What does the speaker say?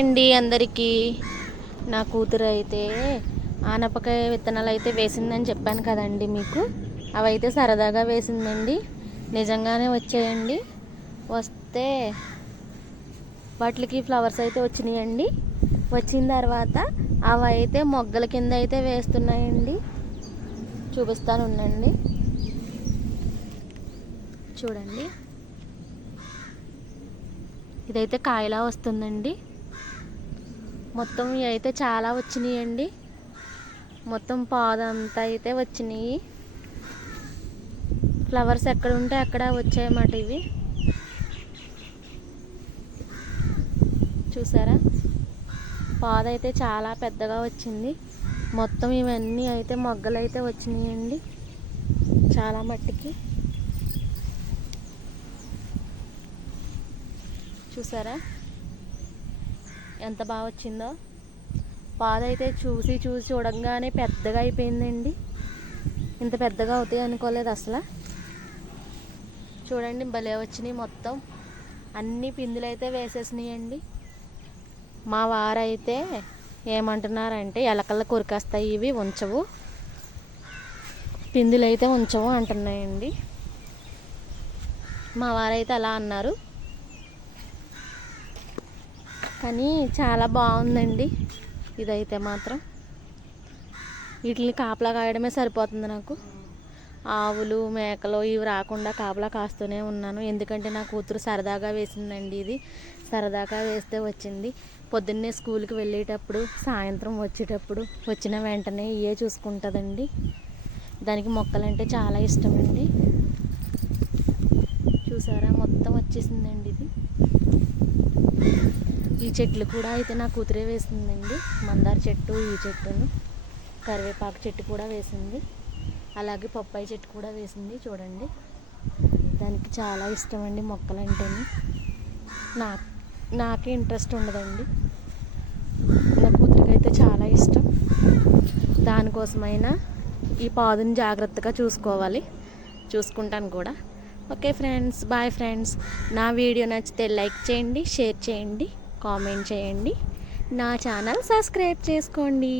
అండి అందరికీ. నా కూతురు అయితే ఆనపకాయ విత్తనాలు అయితే వేసిందని చెప్పాను కదండి మీకు. అవైతే సరదాగా వేసిందండి, నిజంగానే వచ్చాయండి. వస్తే వాటికి ఫ్లవర్స్ అయితే వచ్చినాయండి. వచ్చిన తర్వాత అవి అయితే మొగ్గల కింద అయితే వేస్తున్నాయండి. చూపిస్తాను ఉండండి, చూడండి. ఇదైతే కాయలా వస్తుందండి. మొత్తం ఇవి అయితే చాలా వచ్చినాయండి. మొత్తం పాదంతా అయితే వచ్చినాయి. ఫ్లవర్స్ ఎక్కడ ఉంటే అక్కడ వచ్చాయన్నమాట ఇవి. చూసారా, పాద అయితే చాలా పెద్దగా వచ్చింది. మొత్తం ఇవన్నీ అయితే మొగ్గలు అయితే వచ్చినాయండి చాలా మట్టికి. చూసారా ఎంత బాగా వచ్చిందో. పాద అయితే చూసి చూడంగానే పెద్దగా అయిపోయిందండి. ఇంత పెద్దగా అవుతాయి అనుకోలేదు అసలు. చూడండి భలే వచ్చినాయి. మొత్తం అన్ని పిందులు అయితే వేసేసినాయండి. మా వారైతే ఏమంటున్నారంటే ఎలకల్లో కొరికేస్తాయి ఇవి, ఉంచవు, పిందులు అయితే ఉంచవు అంటున్నాయండి. మా వారైతే అలా అన్నారు. కానీ చాలా బాగుందండి ఇదైతే మాత్రం. వీటిని కాపలా కాయడమే సరిపోతుంది నాకు. ఆవులు మేకలు ఇవి రాకుండా కాపలా కాస్తూనే ఉన్నాను. ఎందుకంటే నా కూతురు సరదాగా వేసిందండి. ఇది సరదాగా వేస్తే వచ్చింది. పొద్దున్నే స్కూల్కి వెళ్ళేటప్పుడు, సాయంత్రం వచ్చేటప్పుడు, వచ్చిన వెంటనే ఇవే చూసుకుంటుందండి. దానికి మొక్కలంటే చాలా ఇష్టమండి. చూసారా మొత్తం వచ్చేసిందండి ఇది. ఈ చెట్లు కూడా అయితే నా కూతురే వేసిందండి. మందార చెట్టు, ఈ చెట్టును, కరివేపాకు చెట్టు కూడా వేసింది. అలాగే పప్పాయి చెట్టు కూడా వేసింది. చూడండి, దానికి చాలా ఇష్టం అండి మొక్కలంటేనే. నాకే ఇంట్రెస్ట్ ఉండదండి, నా కూతురికి అయితే చాలా ఇష్టం. దానికోసమైనా ఈ పాదుని జాగ్రత్తగా చూసుకోవాలి, చూసుకుంటాను కూడా. Okay friends, bye friends. నా వీడియో నచ్చితే లైక్ చేయండి, షేర్ చేయండి, కామెంట్ చేయండి. నా ఛానల్ సబ్స్క్రైబ్ చేసుకోండి.